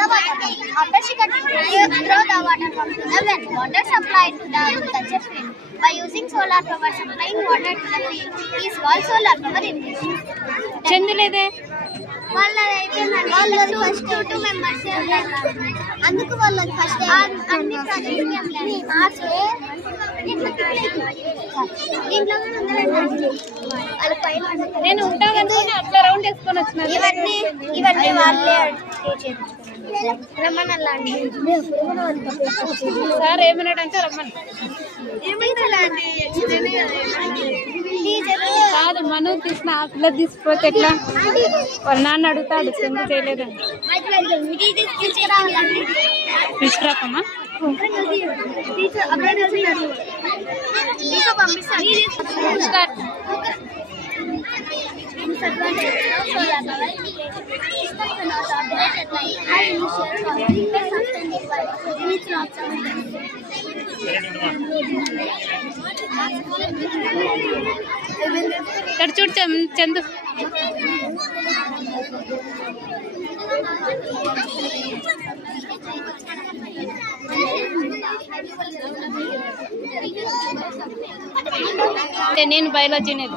the water pump. After she cut it, throw the water pump to the well. Water supplied to the agriculture field. By using solar power, supplying water to the field is called solar power irrigation. చెందులేదే వాళ్ళది అయిపోయిందండి. వాళ్ళు first 2 members అందుకు వాళ్ళది first అన్ని projects మార్చే దీంట్లో కూడా ఉందండి. వాళ్ళ పైన నేను ఉంటాను అనుకుని అట్లా రౌండ్ వేసుకొని వచ్చిన. ఇవన్నీ వాళ్ళే రమ్మనల్లా అండి. సార్ ఏమన్నాడంటే రమ్మని కాదు మను తీసిన ఆ పిల్ల తీసిపోతే ఎట్లా వాళ్ళ నాన్న అడుగుతాడు ఎందుకు చేయలేదని. తీసుకురాకమ్మా ఇక్కడ చూడు చందు నేను బయాలజీ అనేది